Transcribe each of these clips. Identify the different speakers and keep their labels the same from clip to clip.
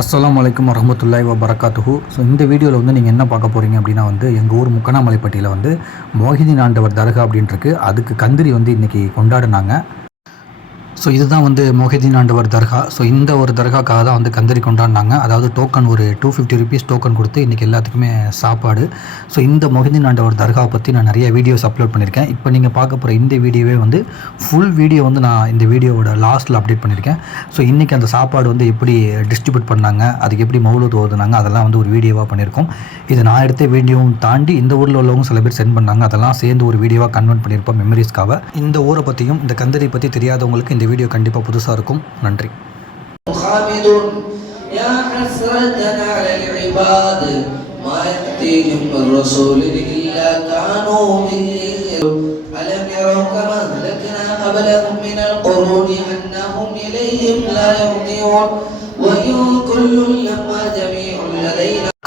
Speaker 1: அஸ்லாம் வலைக்கம் வரமத்துல்லாய் வபரகாத்துஹு ஸோ இந்த வீடியோவில் வந்து நீங்கள் என்ன பார்க்க போகிறீங்க அப்படின்னா வந்து எங்கள் ஊர் முக்கனாமலைப்பட்டியில் வந்து மோகினி ஆண்டவர் தர்கா அப்படின்ட்டுருக்கு அதுக்கு கந்திரி வந்து இன்றைக்கி கொண்டாடினாங்க. ஸோ இதுதான் வந்து மொஹிதீன் ஆண்டவர் தர்கா. ஸோ இந்த ஒரு தர்காக்காக தான் வந்து கந்தரி கொண்டாடினாங்க. அதாவது டோக்கன் ஒரு டூ ஃபிஃப்டி ருபீஸ் டோக்கன் கொடுத்து இன்றைக்கி எல்லாத்துக்குமே சாப்பாடு. ஸோ இந்த மொஹிதீன் ஆண்டவர் தர்காவை பற்றி நான் நிறைய வீடியோஸ் அப்லோட் பண்ணியிருக்கேன். இப்போ நீங்கள் பார்க்க போகிற இந்த வீடியோவே வந்து ஃபுல் வீடியோ வந்து நான் இந்த வீடியோவோட லாஸ்ட்டில் அப்டேட் பண்ணியிருக்கேன். ஸோ இன்றைக்கி அந்த சாப்பாடு வந்து எப்படி டிஸ்ட்ரிபியூட் பண்ணாங்க அதுக்கு எப்படி மௌலூத் ஓதுனாங்க அதெல்லாம் வந்து ஒரு வீடியோவாக பண்ணியிருக்கோம். இது நான் எடுத்த வீடியோவும் தாண்டி இந்த ஊரில் உள்ளவங்க சில பேர் சென்ட் பண்ணாங்க. அதெல்லாம் சேர்ந்து ஒரு வீடியோவாக கன்வெர்ட் பண்ணியிருப்போம் மெமரிஸ்க்காக இந்த ஊரை பற்றியும் இந்த கந்தரி பற்றி தெரியாதவங்களுக்கு இந்த வீடியோ கண்டிப்பாக புதுசாக இருக்கும் நன்றி
Speaker 2: خامد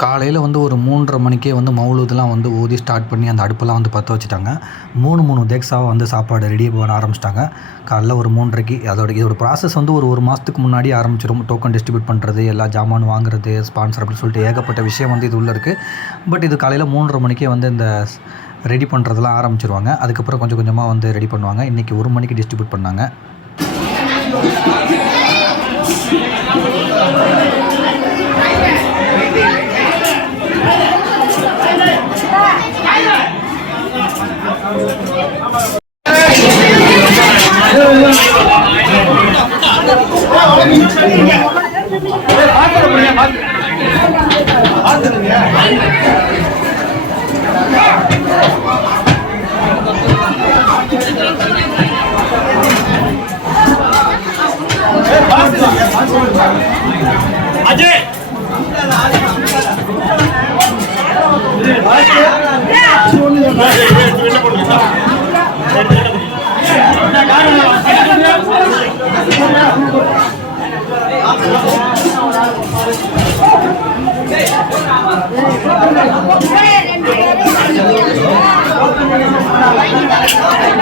Speaker 1: காலையில் வந்து ஒரு மூன்றரை மணிக்கே வந்து மௌலூதெலாம் வந்து ஊதி ஸ்டார்ட் பண்ணி அந்த அடுப்பெல்லாம் வந்து பற்ற வச்சுட்டாங்க. மூணு மூணு தேக்ஸாவை வந்து சாப்பாடு ரெடி பண்ண ஆரம்பிச்சிட்டாங்க. காலைல ஒரு மூன்றரைக்கு அதோட இதோட ப்ராசஸ் வந்து ஒரு ஒரு மாதத்துக்கு முன்னாடி ஆரம்பிச்சிடும் டோக்கன் டிஸ்ட்ரிபியூட் பண்ணுறது எல்லா ஜாமான் வாங்குறது ஸ்பான்சர் அப்படின்னு சொல்லிட்டு ஏகப்பட்ட விஷயம் வந்து இது உள்ளே இருக்குது பட் இது காலையில் மூன்றரை மணிக்கே வந்து இந்த ரெடி பண்ணுறதெல்லாம் ஆரம்பிச்சிருவாங்க. அதுக்கப்புறம் கொஞ்சம் கொஞ்சமாக வந்து ரெடி பண்ணுவாங்க. இன்றைக்கி ஒரு மணிக்கு டிஸ்ட்ரிபியூட் பண்ணாங்க.
Speaker 3: பாத்துருங்க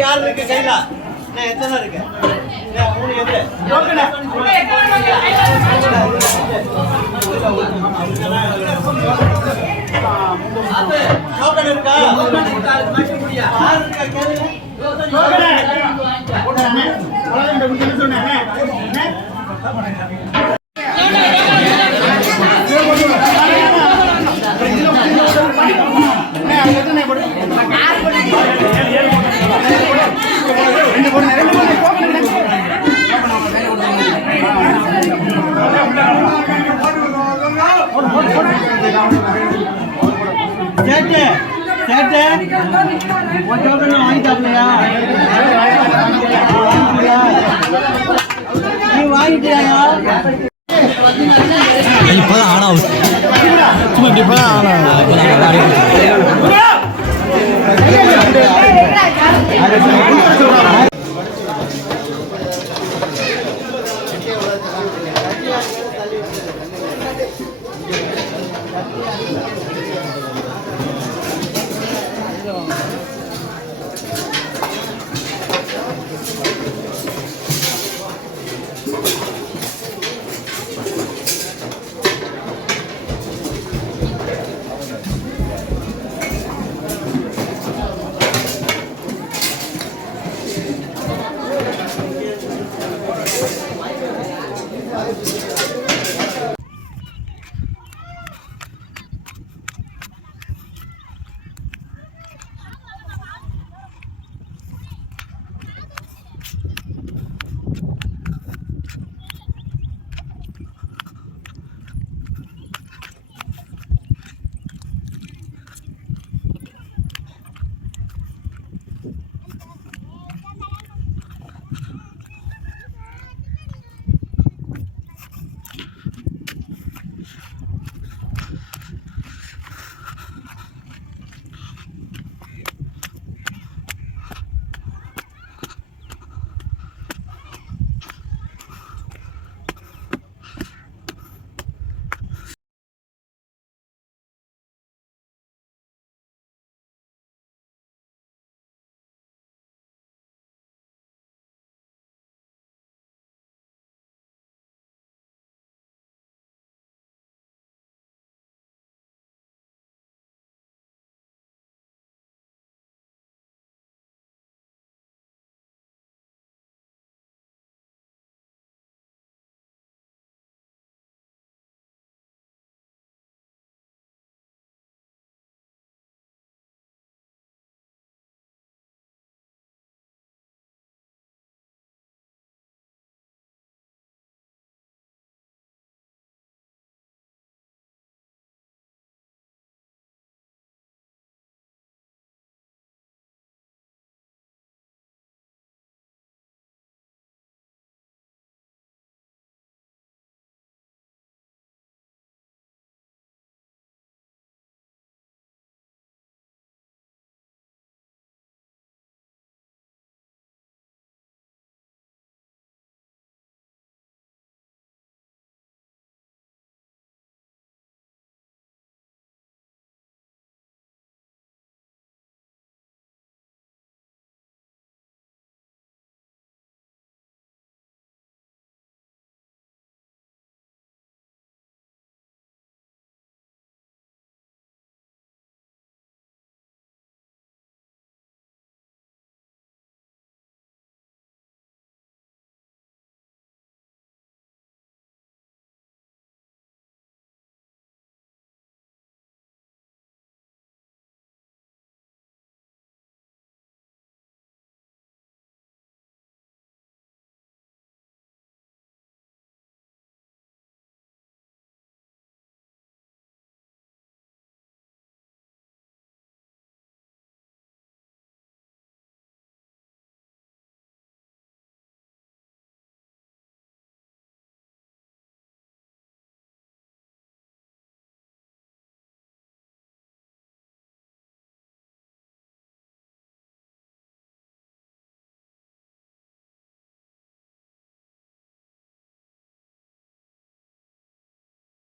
Speaker 3: யார் இருக்கு கையில நான் எத்தனை இருக்கு? நான் மூணு எது டோக்கன் டோக்கன் இருக்கா? யார் இருக்கா? கேளுங்க. சேட்டு
Speaker 4: இப்பதான் ஆன் ஆகுது சும்மா இப்படி ஆன் ஆகுது
Speaker 2: Thank you.